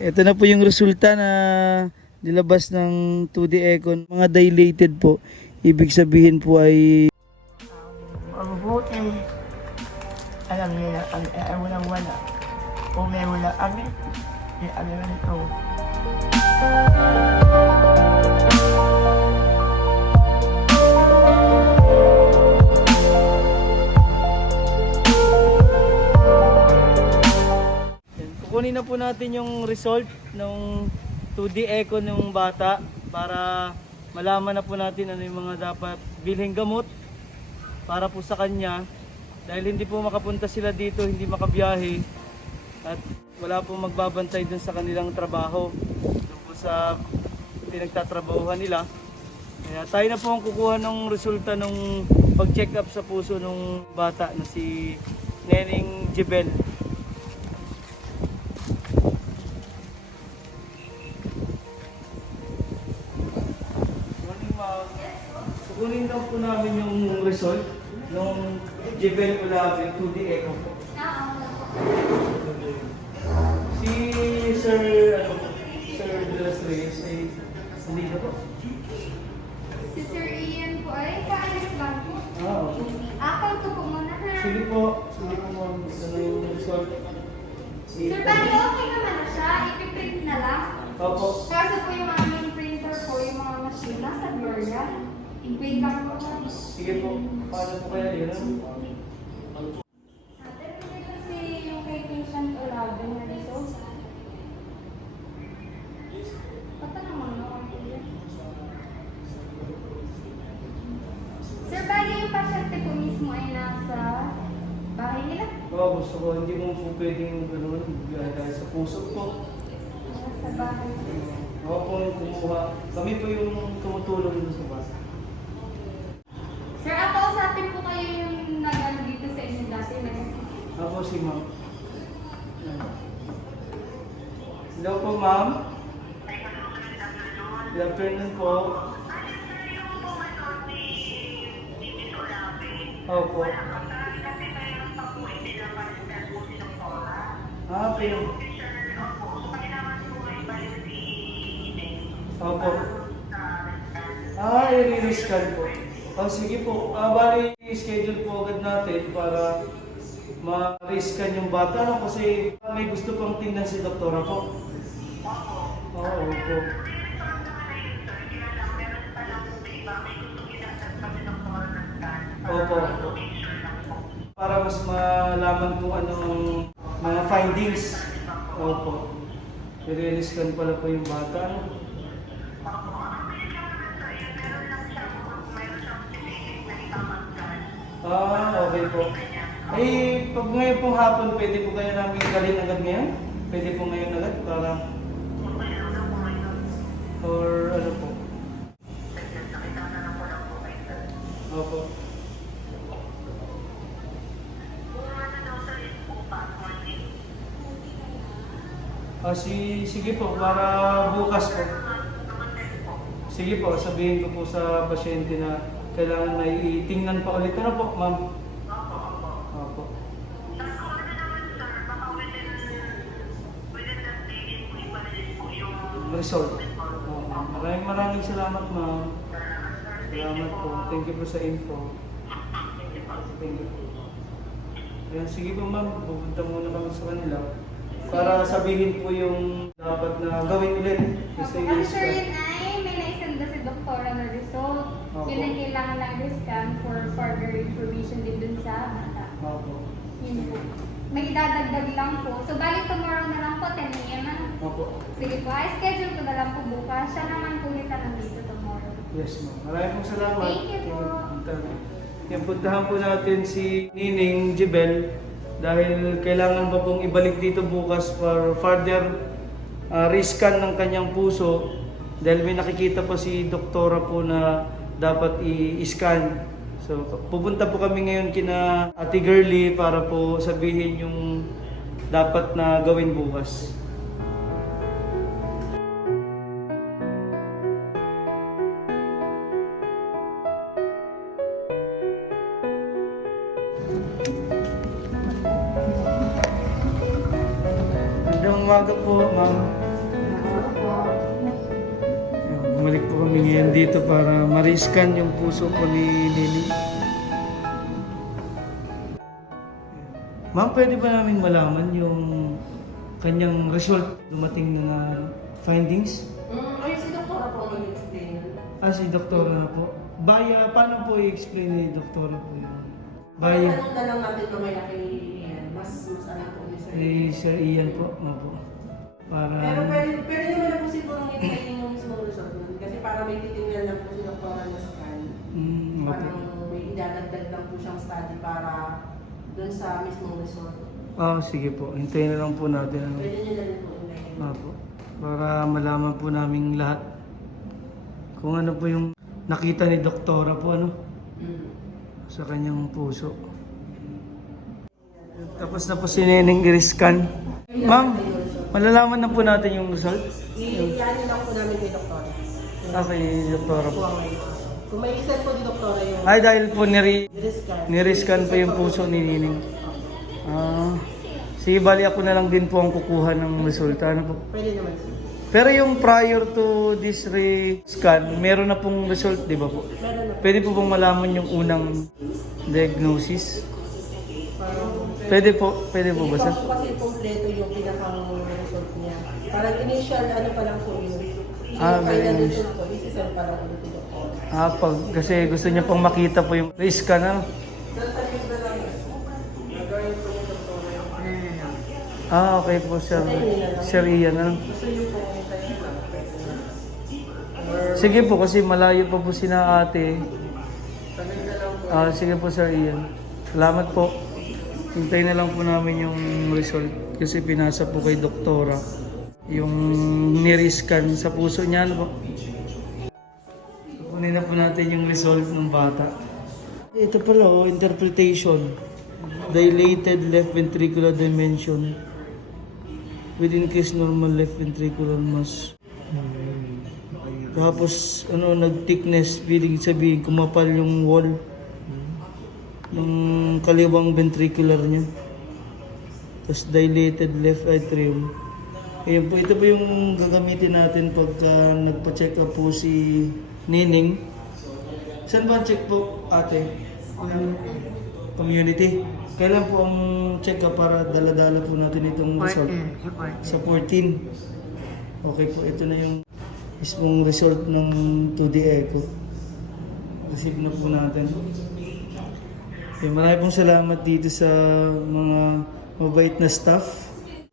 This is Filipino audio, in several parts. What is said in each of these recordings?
Ito na po yung resulta na nilabas ng 2D Echo. Mga dilated po. Ibig sabihin po ay Mabubuti. Alam niyo na ang walang-wala. Kung may wala kami, alam na ito. kukunin na po natin yung result ng 2D Echo ng bata para malaman na po natin ano yung mga dapat bilhin gamot para po sa kanya dahil hindi po makapunta sila dito, hindi makabiyahe at wala po magbabantay dun sa kanilang trabaho dun po sa pinagtatrabahuhan nila. Kaya tayo na po ang kukuha ng resulta ng pag-check up sa puso ng bata na si Neneng Jebel. Kukunin lang po namin yung result ng Jebel Ulabe 2D Echo po. Si Sir De Las Reyes ay hindi na po. Si Sir Ian po ay kaalis lang po. Okay. Akal ko po muna ha. Sige po ma'am. Ano yung result? Sir, bali okay naman na siya. Ipiprint na lang. Opo. Kaso po yung aming printer po, yung mga machine, nasa Gloria. I-print lang po. Sige po. Paano po kaya yun? Ate, pwede kasi yung kay patient Olabe na result. Pata naman no? Sir, bali yung pasyente po mismo ay nasa bahay nila. Oo, gusto ko. Hindi mo po pwedeng dahil sa puso po. Nasa bahay. Ako po yung kumuha. Kami po yung tumutulong dito sa bata. Sir, ako usapin po kayo yung nag-ano dito sa inyo dati. Ako si ma'am. Hello po ma'am. Good afternoon po. Opo. Okay. Opo. I-re-scan po. Sige po. Bali, i-schedule po agad natin para ma-re-scan yung bata. No? Kasi may gusto pang tingnan si doktora po. Oo, opo. Opo. Para mas malaman kung anong mga findings. Opo. I-re-scan pala po yung bata. No? Okay po. Pag ngayon pong hapon, pwede po kaya namin galin agad ngayon? Pwede po ngayon agad para... Or ano po? Opo. Sige po, para bukas po. Sige po, sabihin ko po sa pasyente na kailangan na itingnan pa ulit. Ano po, ma'am? Opo. Result. Maraming salamat, ma'am. Salamat po. Thank you po sa info. Thank you po. Ayan, sige po ma'am, pupunta muna kami sa kanila para sabihin po yung dapat na gawin ulit. Kasi sir, yun ay may naisanda si doktora na result. Opo. Yun ay kailangan lang i-scan for further information din dun sa bata. Opo. Yun po. May idadagdag lang po. So, balik tomorrow na lang po, 10 a.m. ano? Opo. Sige po, schedule ko na lang po bukas. Siya naman po kita nandito tomorrow. Yes ma'am. Maraming pong salamat. Thank you po. Kaya puntahan po natin si Neneng Jebel dahil kailangan pa pong ibalik dito bukas for further rescan ng kanyang puso dahil may nakikita pa si doktora po na dapat i-scan. So pupunta po kami ngayon kina Ate Girlie para po sabihin yung dapat na gawin bukas. Magandang umaga po, ma'am. kami ngayon dito para ma-rescan yung puso po ni Lily. Ma'am, pwede ba namin malaman yung kanyang result dumating na findings? Ay, si Doktora po mag-explain. Si Doktora na po. Paano po i-explain ni Doktora po yun? Tanong na lang natin mamaya kay Ian. Mas alam po ni Sir. Sir Ian po. Opo. Para... Pero pwede naman na po siguro ngayon yung mismo result nun. Kasi para may titingnan lang po si Doktora na scan. Opo. Parang may idadagdag lang po siyang study para dun sa mismong result. Sige po. Hintayin na lang po natin. Ano? Pwede nyo na rin po unahin. Opo. Para malaman po namin lahat kung ano po yung nakita ni Doktora po sa kanyang puso. Tapos na po si Neneng i-scan. Ma'am, malalaman na po natin yung result. Iyan lang po namin kay Doktora. Okay, Doktora po. Kung may isend po ni Doktora yung Dahil po i-scan. nirescan po yung puso ni Neneng. Sige, bali ako na lang din po ang kukuha ng resulta. Ano po? Pwede naman siya. Pero yung prior to this scan, meron na pong result, di ba po? Meron na. Pwede po bang malaman yung unang diagnosis? Pwede po ba Hindi sir? pa po kasi kompleto yung pinakang result niya. Parang initial pa lang po yun. Yung final may- result po, isisend pa lang ulit ni Doktora. Kasi gusto niya pang makita po yung scan, ano? Sasabihin na lang, nagawin po ni Doktora yung Okay po, sir. Sir Ian, ano? gusto niyo po tayo lang. Sige po, kasi malayo pa po sina ate. Sabihin na lang po. Sige po, Sir Ian. Salamat po. Hintayin na lang po namin yung result kasi pinasa po kay Doktora yung niriscan sa puso niya. Ano po? Kunin na po natin yung result ng bata. Ito pala, interpretation. Dilated left ventricular dimension with increased normal left ventricular mass. Tapos, nag-thickness, ibig sabihin, kumapal yung wall ng kaliwang ventricular niya. Tapos, dilated left atrium. Ayan po, ito po yung gagamitin natin pagka nagpa-check up po si Nining. Saan ba check po, ate? Community. Kailan po ang check up para dala-dala po natin itong result? Sa 14. Okay po, ito na yung mismong result ng 2D echo. Receive na po natin. Marami pong salamat dito sa mga mabait na staff.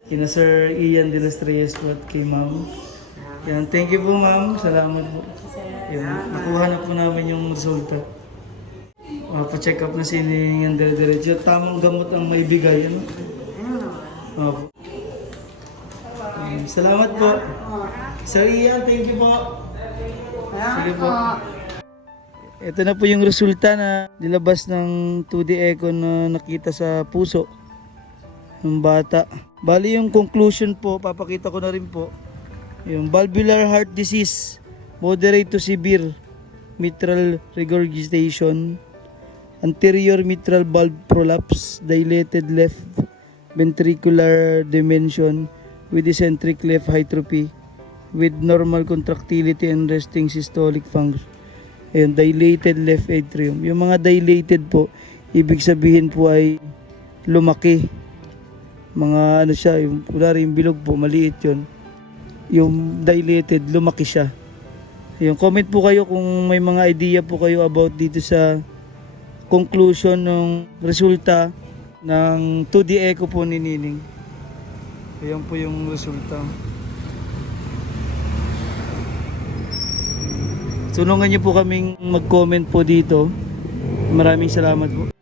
Kina Sir Ian de las Reyes po at kay Ma'am. Yan, thank you po Ma'am. Salamat po. Yan, nakuha na po namin yung resulta. Pa-check up na si Nining dire-diretso. Tamang gamot ang may bigay. Ano? Opo. Salamat po. Sir Ian, thank you po. Sige po. Ito na po yung resulta na nilabas ng 2D echo na nakita sa puso ng bata. Bali yung conclusion po, papakita ko na rin po. Yung valvular heart disease, moderate to severe mitral regurgitation, anterior mitral valve prolapse, dilated left ventricular dimension with eccentric left hypertrophy with normal contractility and resting systolic function. Ayun, dilated left atrium. Yung mga dilated po, ibig sabihin po ay lumaki. Mga siya, yung bilog po, maliit yun. Yung dilated, lumaki siya. Yung comment po kayo kung may mga idea po kayo about dito sa conclusion ng resulta ng 2D echo po ni Nining. Ayan po yung resulta. Tulungan niyo po kaming mag-comment po dito. Maraming salamat po.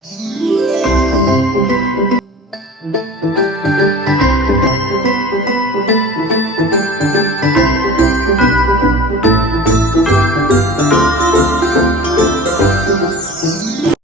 po.